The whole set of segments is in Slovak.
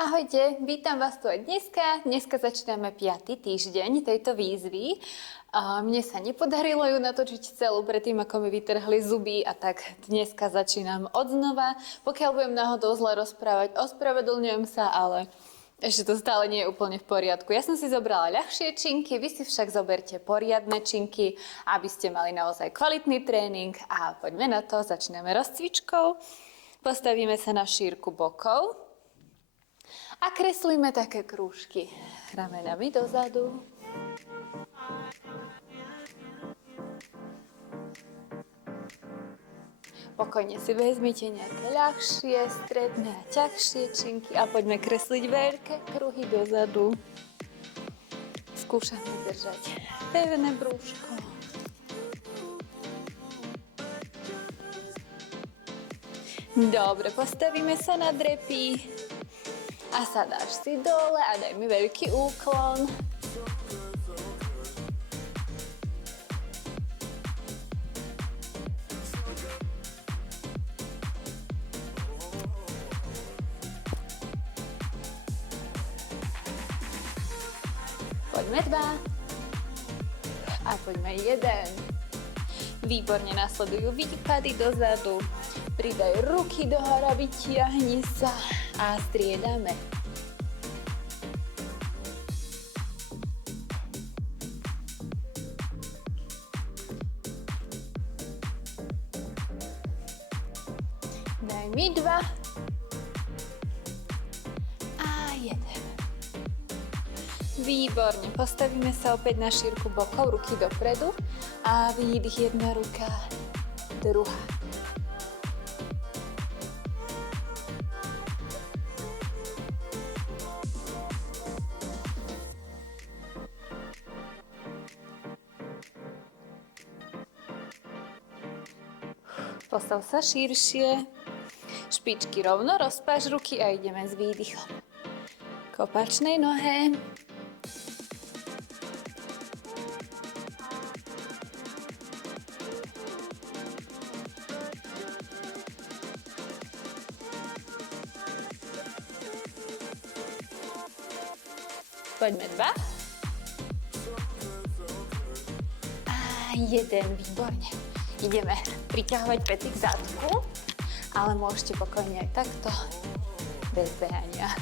Ahojte, vítam vás tu aj dneska. Dneska začíname 5. týždeň tejto výzvy. Mne sa nepodarilo ju natočiť celú predtým, ako mi vytrhli zuby a tak dneska začínam odznova. Pokiaľ budem náhodou zle rozprávať, ospravedlňujem sa, ale ešte to stále nie je úplne v poriadku. Ja som si zobrala ľahšie činky, vy si však zoberte poriadne činky, aby ste mali naozaj kvalitný tréning. A poďme na to, začneme rozcvičkou. Postavíme sa na šírku bokov. A kreslíme také krúžky ramenami dozadu. Pokojne si vezmite nejaké ľahšie, stredné a ťažšie činky a poďme kresliť veľké kruhy dozadu. Skúšame držať pevné brúško. Dobre, postavíme sa na drepy. A sadáš si dole a daj mi veľký úklon. Poďme 2. A poďme 1. Výborne, nasledujú výpady dozadu. Pridaj ruky do hora, vytiahni sa. A striedame. Daj mi 2. A 1. Výborne. Postavíme sa opäť na šírku bokov, ruky dopredu. A výdych, jedna ruka, druhá. Postav sa širšie, špičky rovno, rozpáš ruky a ideme s výdychom. K opačnej nohe. Poďme 2. A 1, výborne. Ideme priťahovať pety k zadku, ale môžete pokojne aj takto, bez behania.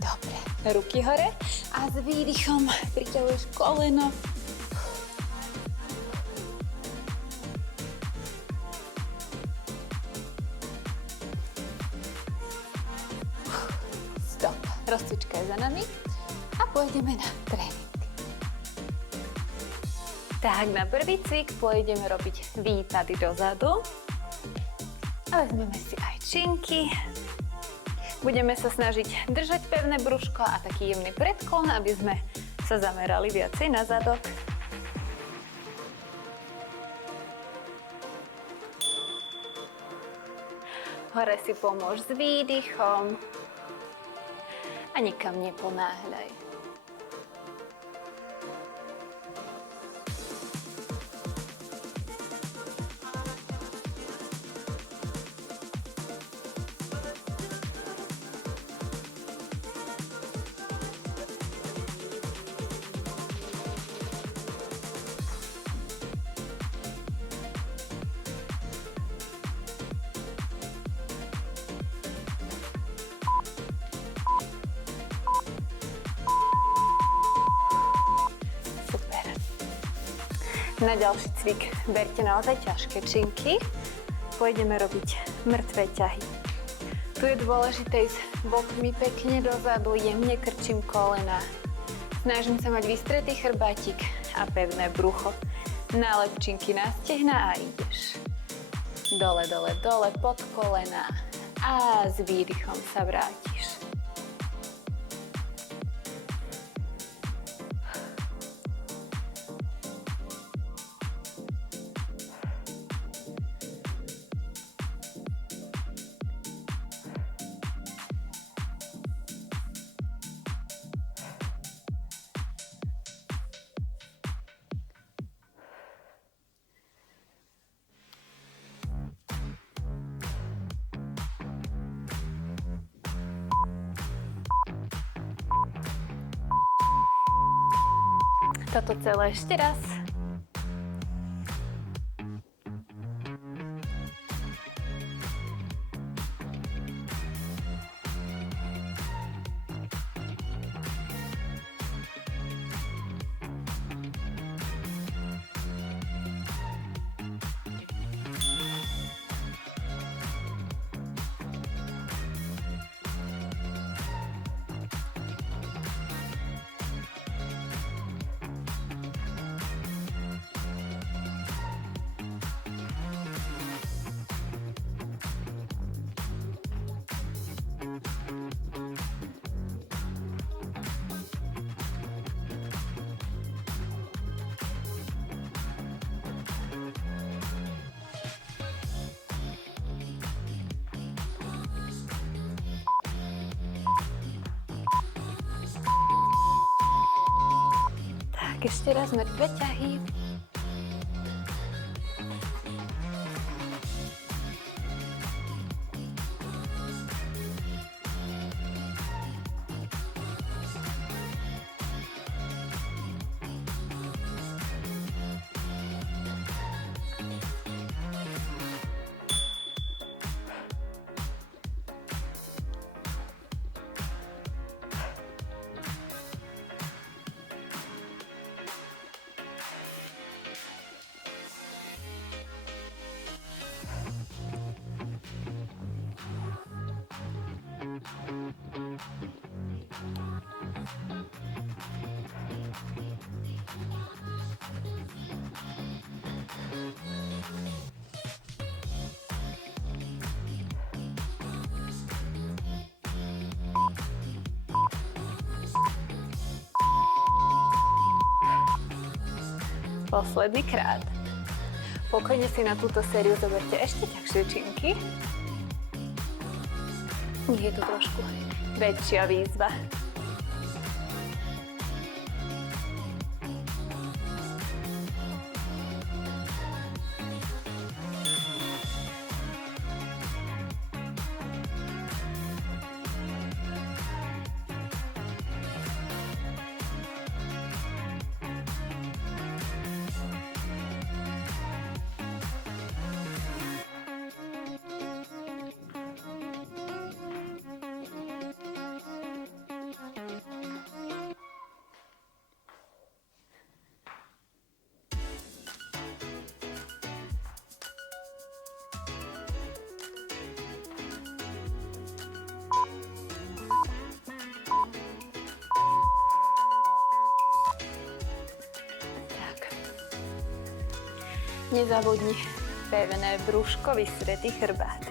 Dobre, ruky hore a s výdychom priťahuješ koleno. Rozcvička je za nami a pôjdeme na tréning. Tak, na prvý cvik pôjdeme robiť výpady dozadu. A vezmeme si aj činky. Budeme sa snažiť držať pevné brúško a taký jemný predklon, aby sme sa zamerali viacej na zadok. Hore si pomôž s výdychom. A nikam neponáhľaj. Na ďalší cvik berte naozaj ťažké činky. Pôjdeme robiť mŕtve ťahy. Tu je dôležité ísť bokmi pekne dozadu, jemne krčím kolena. Snažím sa mať vystretý chrbátik a pevné brucho. Nalep činky na stehna a ideš. Dole, dole, dole, pod kolena a s výdychom sa vrátiš. Toto celé ešte raz. Ešte raz mŕtve ťahy. Posledný krát. Pokojne si na túto sériu zoberte ešte ťažšie činky. Je to trošku väčšia výzva. Nezabudni pevné brúško, vystretý chrbát.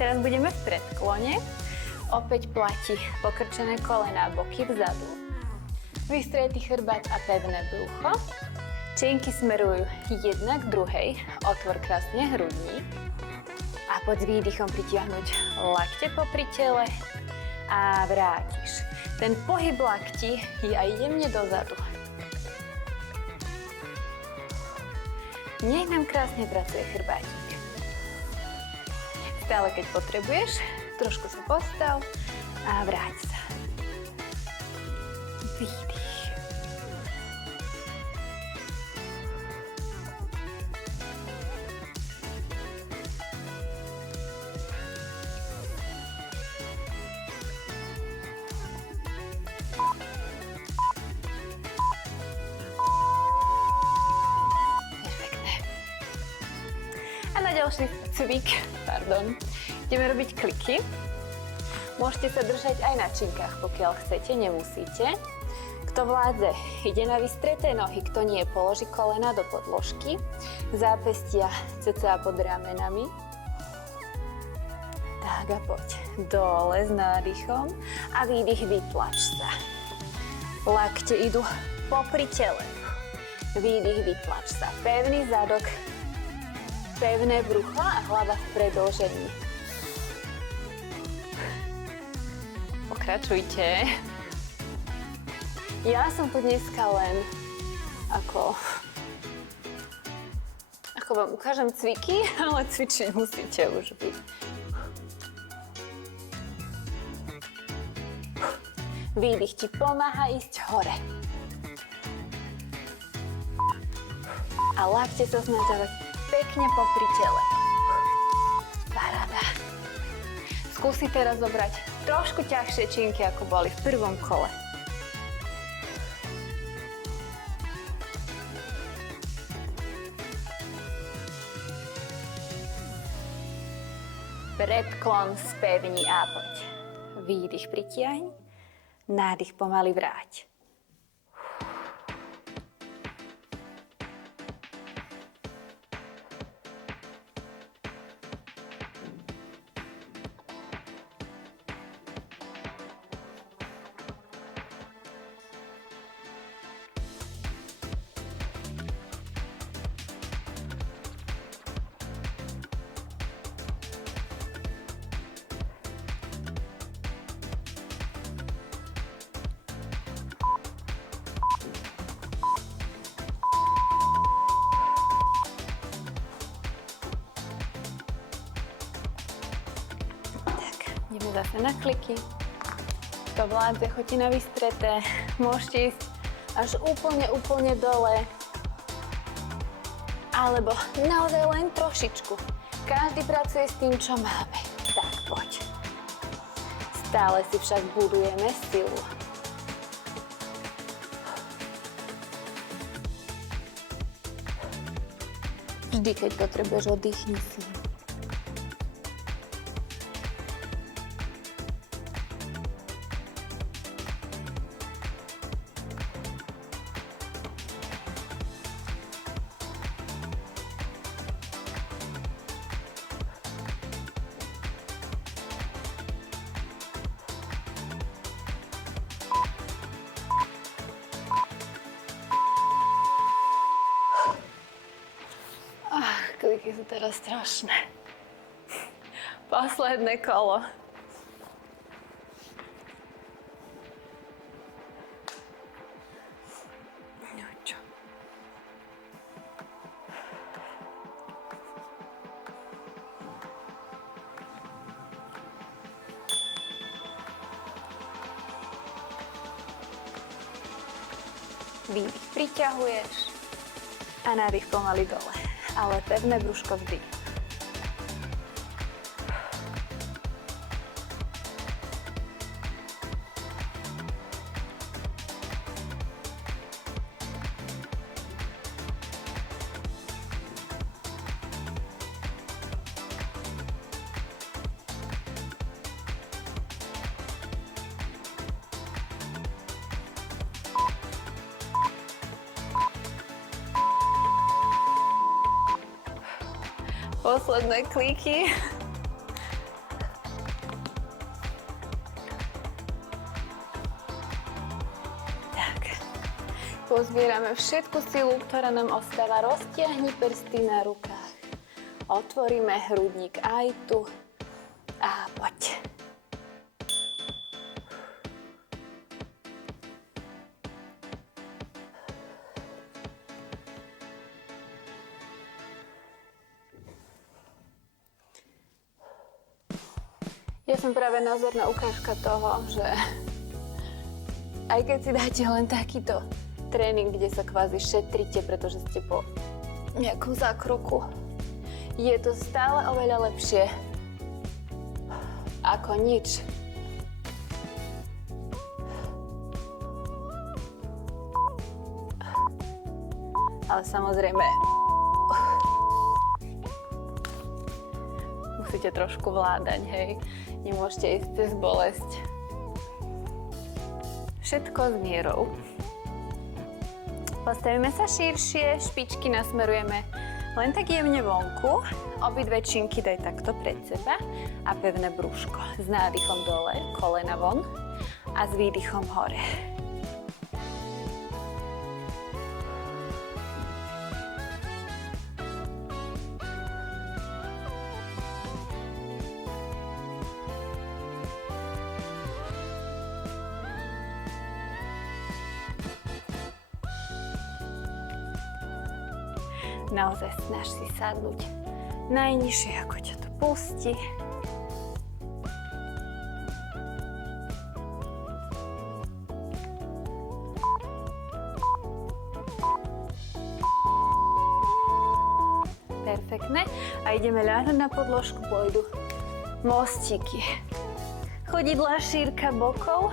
Teraz budeme v predklone. Opäť platí pokrčené kolená, boky vzadu. Vystretý chrbát a pevné brucho. Čienky smerujú jedna k druhej. Otvor krásne hrudník. A pod výdychom pritiahnuť lakte popri tele a vrátiš. Ten pohyb lakti je aj jemne dozadu. Nech nám krásne pracuje chrbátik. Stále keď potrebuješ, trošku sa postav a vráť sa. Výdych. ďalší cvik, ideme robiť kliky. Môžete sa držať aj na činkách, pokiaľ chcete, nemusíte. Kto vládze, ide na vystreté nohy, kto nie, položí kolena do podložky, zápestia cca pod ramenami. Tak a poď dole s nádychom a výdych, vytlač sa. Lakte idú popri tele. Výdych, vytlač sa. Pevný zadok, pevné brucho a hlava v predĺžení. Pokračujte. Ja som tu dneska len ako vám ukážem cviky, ale cvičiť musíte už vy. Výdych ti pomáha ísť hore. A lakte sa snažia pekne popri tele. Paráda. Skúsi teraz zobrať trošku ťažšie činky, ako boli v prvom kole. Predklon spevni a poď. Výdych pritiahni, nádych pomaly vráť. Ideme zase na kliky. Kto vládze, choďte na vystreté. Môžete ísť až úplne dole. Alebo naozaj len trošičku. Každý pracuje s tým, čo máme. Tak, poď. Stále si však budujeme silu. Vždy, keď potrebuješ, oddychni si. Kliky sú teraz strašné. Posledné kolo. No čo? Výdych priťahuješ a nádych pomaly dole. Ale pevné brúško vždy. Posledné kliky. Tak. Pozbierame všetku silu, ktorá nám ostáva. Roztiahni prsty na rukách. Otvoríme hrudník aj tu. A poď. Ja som práve názorná ukážka toho, že aj keď si dáte len takýto tréning, kde sa kvázi šetrite, pretože ste po nejakom zákroku, je to stále oveľa lepšie ako nič. Ale samozrejme, musíte trošku vládať, hej. Nemôžete ísť cez bolesť. Všetko s mierou. Postavíme sa širšie, špičky nasmerujeme len tak jemne vonku. Obidve činky daj takto pred seba a pevné brúško. S nádychom dole, kolena von a s výdychom hore. Naozaj snaž si sadnúť najnižšie, ako ťa to pustí. Perfektne. A ideme ľahnúť na podložku, pôjdu mostíky. Chodidlá, šírka bokov,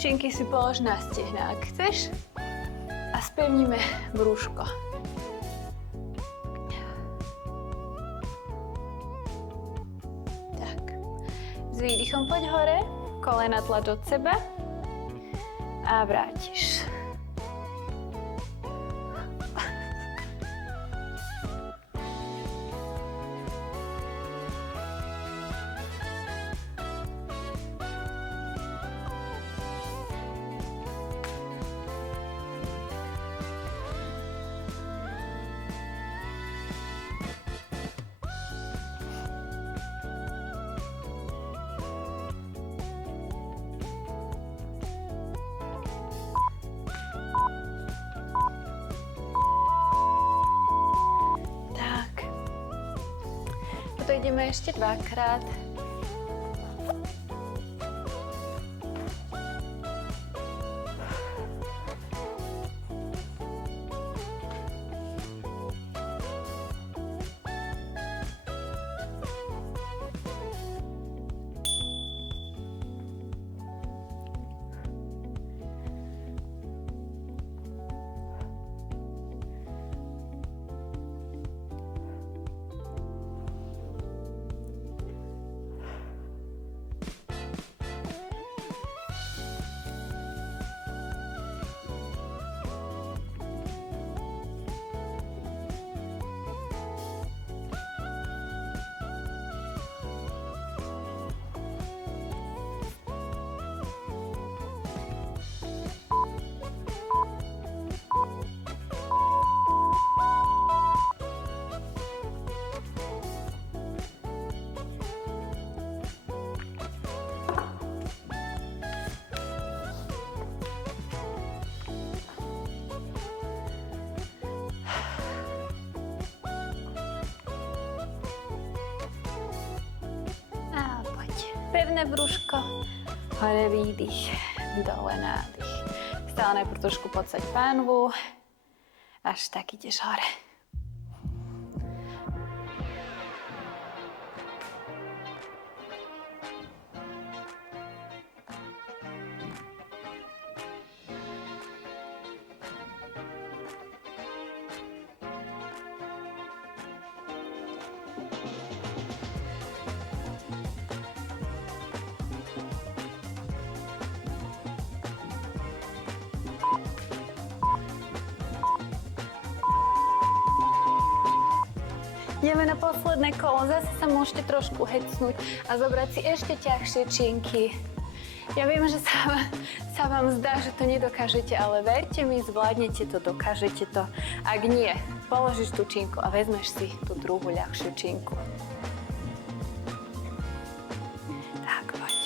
činky si polož na stehná, ak chceš. A spevníme brúško. S výdychom poď hore, kolena tlač od seba a vrátiš. To ideme ešte dvakrát. Pevné brúško, hore výdych, dole nádych. Stále najprv trošku podsaď pánvu, až tak ideš hore. Ideme na posledné kolo, zase sa môžete trošku hecnúť a zobrať si ešte ťažšie činky. Ja viem, že sa vám zdá, že to nedokážete, ale verte mi, zvládnete to, dokážete to. Ak nie, položíš tú činku a vezmeš si tú druhú ľahšiu činku. Tak, poď.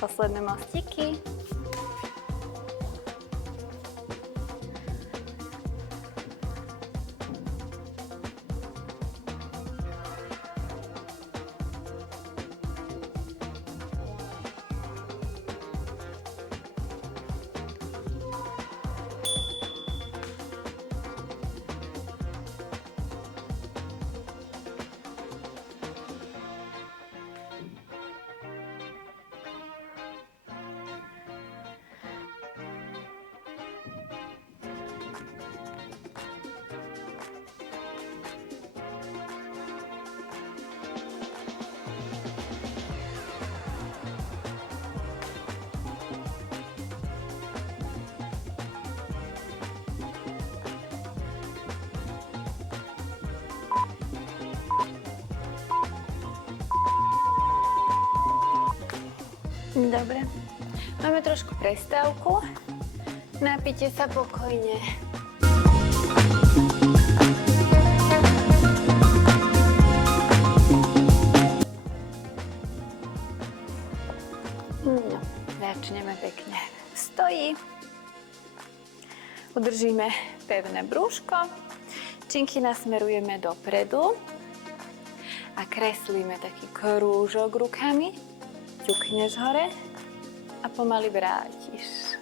Posledné mostíky. Dobre. Máme trošku prestávku. Napite sa pokojne. No, začneme pekne. Stojí. Udržíme pevné brúško. Činky nasmerujeme dopredu a kreslíme taký krúžok rukami. Ťukneš hore a pomaly vrátiš.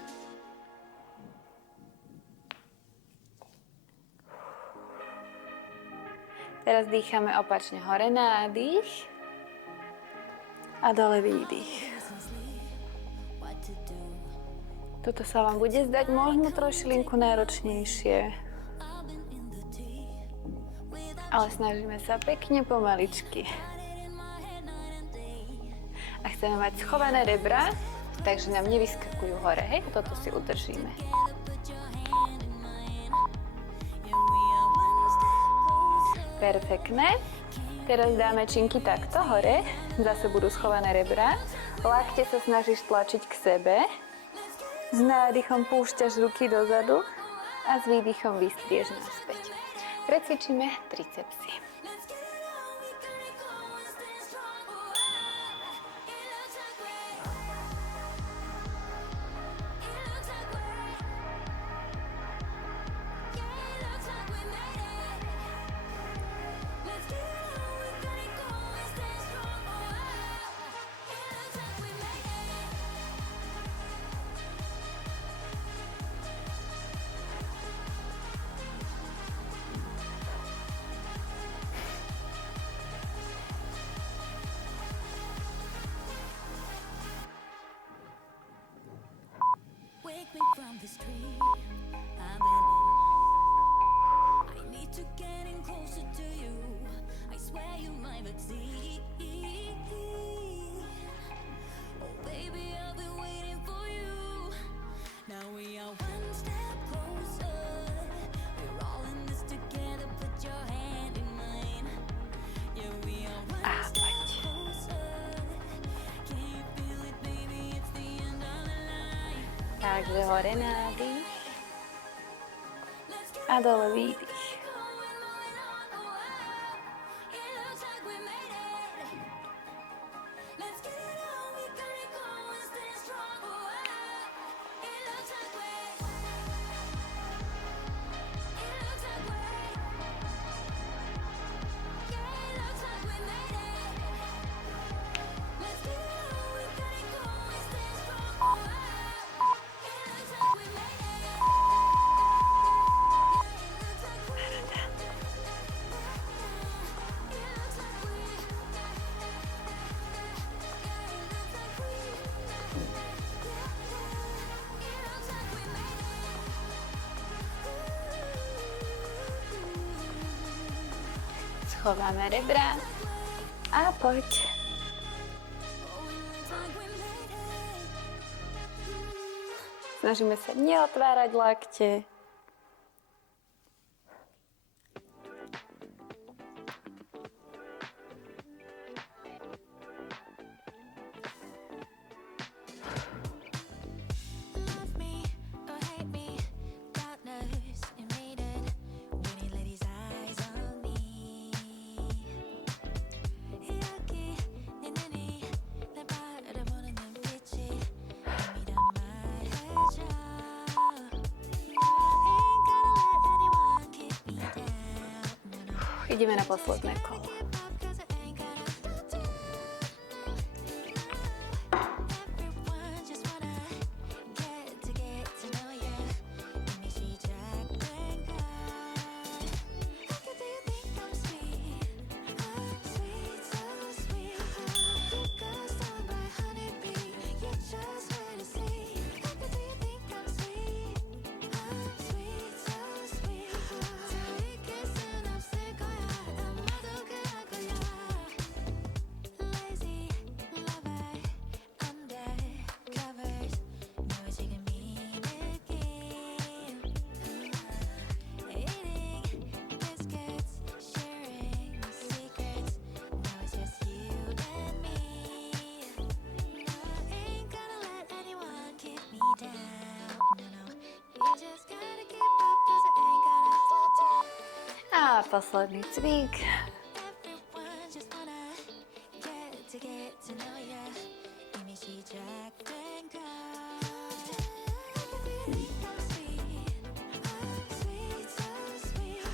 Teraz dýchame opačne hore, nádych a dole výdych. Toto sa vám bude zdať možno trošilinku náročnejšie, ale snažíme sa pekne pomaličky. A chceme mať schované rebra, takže nám nevyskakujú hore, hej? Toto si udržíme. Perfektné. Teraz dáme činky takto hore, zase budú schované rebra. Lakte sa snažíš tlačiť k sebe. S nádychom púšťaš ruky dozadu a s výdychom vystrieš naspäť. Precvičíme tricepsy. Wake me from this dream I've been in. I need to get in closer to you. I swear you might exceed. Oh baby, I've been waiting for you. Now we are one step closer. We're all in this together. Put your hand in mine. Yeah, we are one step closer. Can you feel it, baby? It's the end of the line. Takže hore nádych a dole výdych. Schováme rebra a poď. Snažíme sa neotvárať lakte. Ideme na posledné kolo. A posledný cvik. Everyone just wanna get to know ya. 이미 시작된 걸. I can see you think I'm sweet. I'm sweet, so sweet.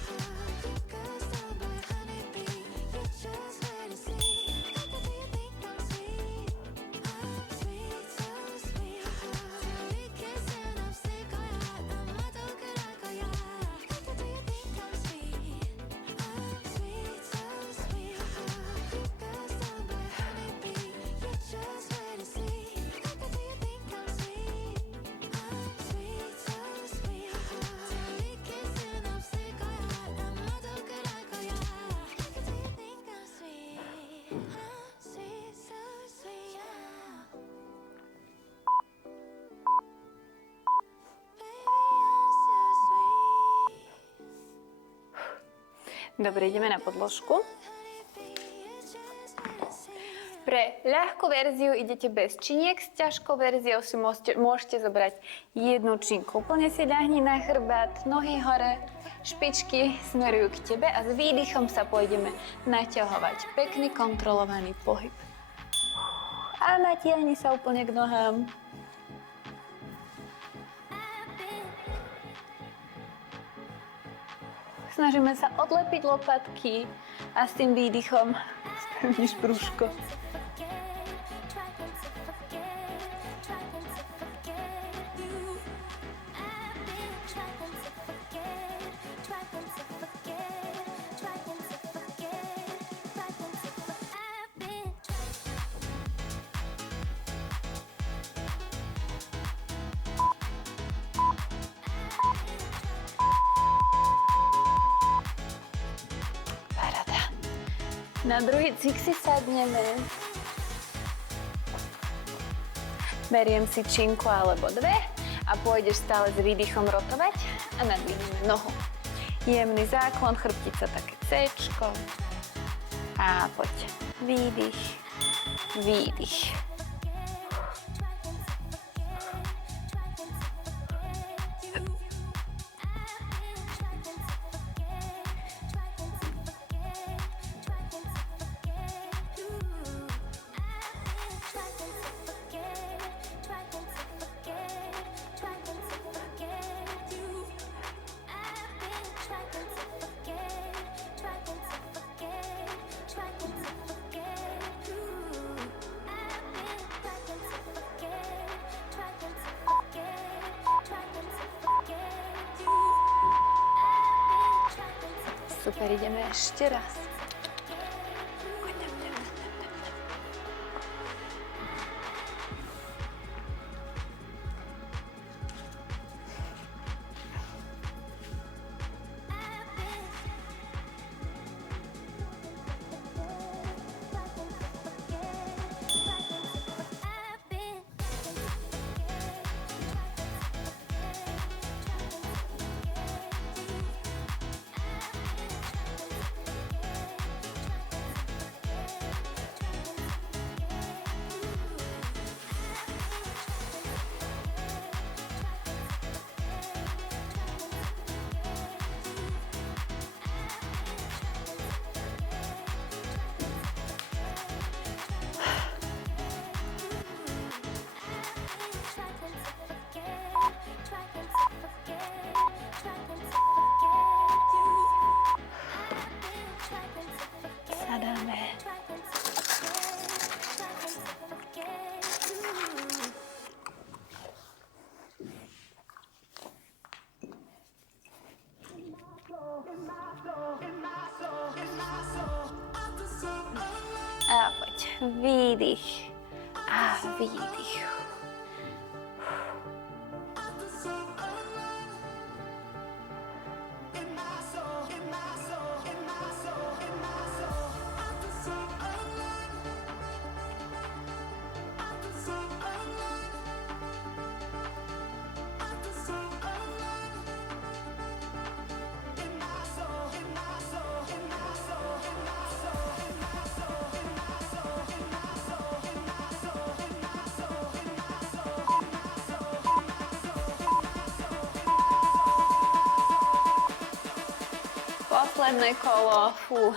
You could stop by honeybee. You just wait and see. I can see you think I'm sweet. I'm sweet, so sweet. 우리 kissing 없을 거야. 아마도 그럴 거야. I can see you think I'm sweet. I'm sweet, so sweet. You could stop by honeybee. You just wait and see. I can see you think I'm sweet. I'm sweet, so sweet. 우리 kissing 없을 거야. 아마도 그럴 거야. I can see you think I'm sweet. I'm sweet, so sweet. Dobre, ideme na podložku. Pre ľahkú verziu idete bez činiek, s ťažkou verziou si môžete zobrať jednu činku. Úplne si ľahni na chrbát, nohy hore, špičky smerujú k tebe a s výdychom sa pôjdeme naťahovať. Pekný kontrolovaný pohyb. A natiahni sa úplne k nohám. Snažíme sa odlepiť lopatky a s tým výdychom spevníš brúško. Na druhý cvik si sadneme. Beriem si činku alebo dve a pôjdeš stále s výdychom rotovať a nadvihneme nohu. Jemný záklon, chrbtica také C-čko. A poď. Výdych, výdych. Super, ideme ešte raz. Sadáme. A poď. Výdych. A výdych. posledné kolo. Fú.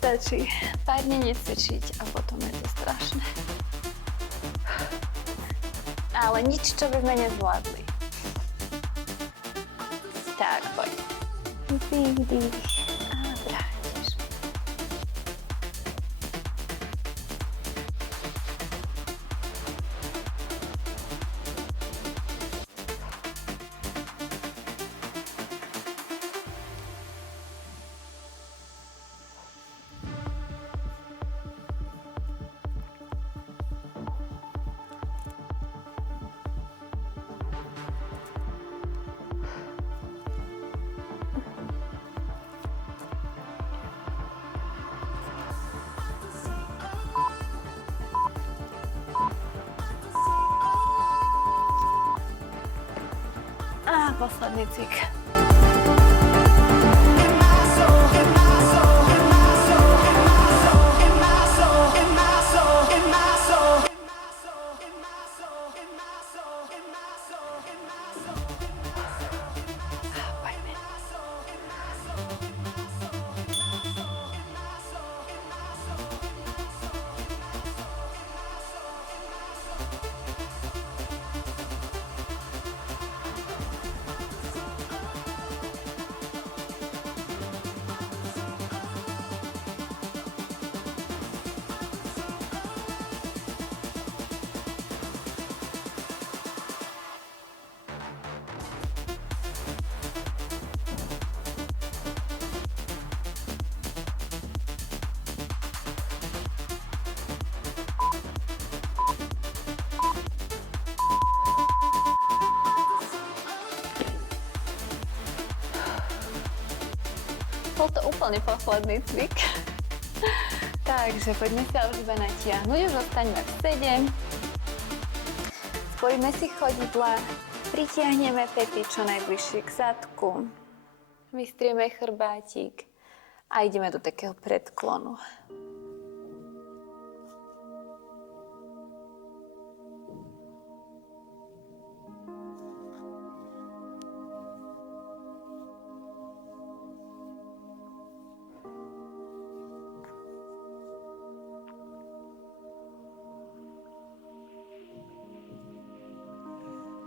Stačí pár dní necvičiť a potom je to strašné. Ale nič, čo by sme nezvládli. Tak, poď. Dých, dých. A vrátiš. A posledný cvik. Bol to úplne posledný cvik. Takže poďme sa už iba natiahnuť. Už ostaňme v 7. Spojíme si chodidla. Pritiahneme pety čo najbližšie k zadku. Vystrieme chrbátik. A ideme do takého predklonu.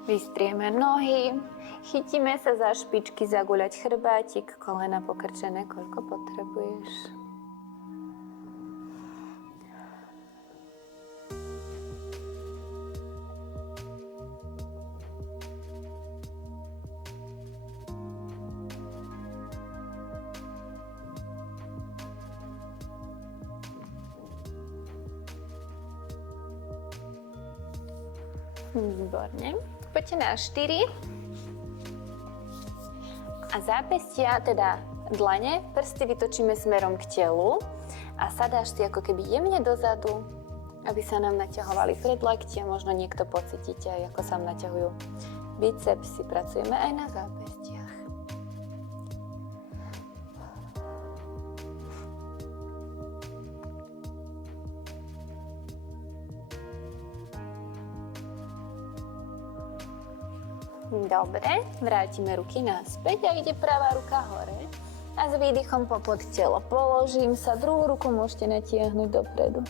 Vystrieme nohy, chytíme sa za špičky, zaguľať chrbátik, kolena pokrčené, koľko potrebuješ. Výborne. Poďte na 4. A zápestia, teda dlane, prsty vytočíme smerom k telu a sadáš si ako keby jemne dozadu, aby sa nám naťahovali predlaktia. Možno niekto pocítite aj, ako sa naťahujú bicepsy. Pracujeme aj na zápestiach. Dobre, vrátime ruky naspäť a ide pravá ruka hore. A s výdychom popod telo položím sa, druhú ruku môžete natiahnuť dopredu.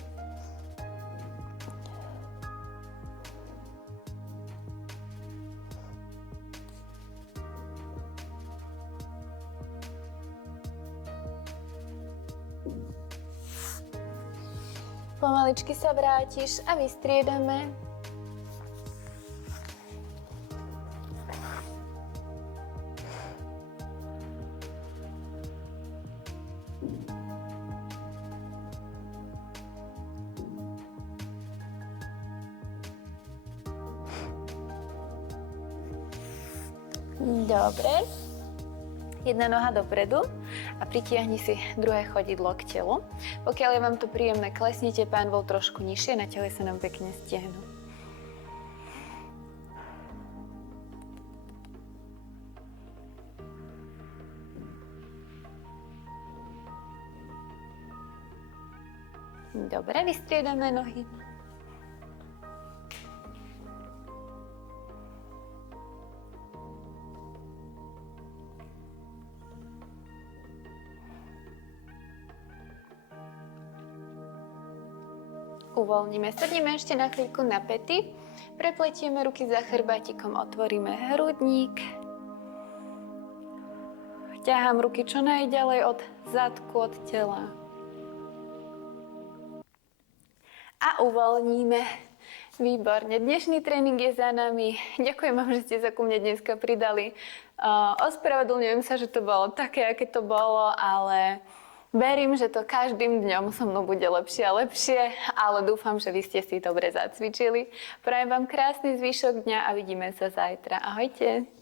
Pomaličky sa vrátiš a vystriedame. Dobre. Jedna noha dopredu a pritiahni si druhé chodidlo k telu. Pokiaľ je vám to príjemné, klesnite pánvou trošku nižšie, naťahuje sa nám pekne stehno. Dobre, vystriedame nohy. uvoľníme. Sedíme ešte na chvíľku na päty, prepletieme ruky za chrbátikom, otvoríme hrudník. Ťahám ruky čo najďalej od zadku, od tela. A uvoľníme. Výborne. Dnešný tréning je za nami. Ďakujem vám, že ste sa ku mne dneska pridali. Ospravedlňujem sa, že to bolo také, aké to bolo, ale verím, že to každým dňom so mnou bude lepšie a lepšie, ale dúfam, že vy ste si dobre zacvičili. Prajem vám krásny zvyšok dňa a vidíme sa zajtra. Ahojte.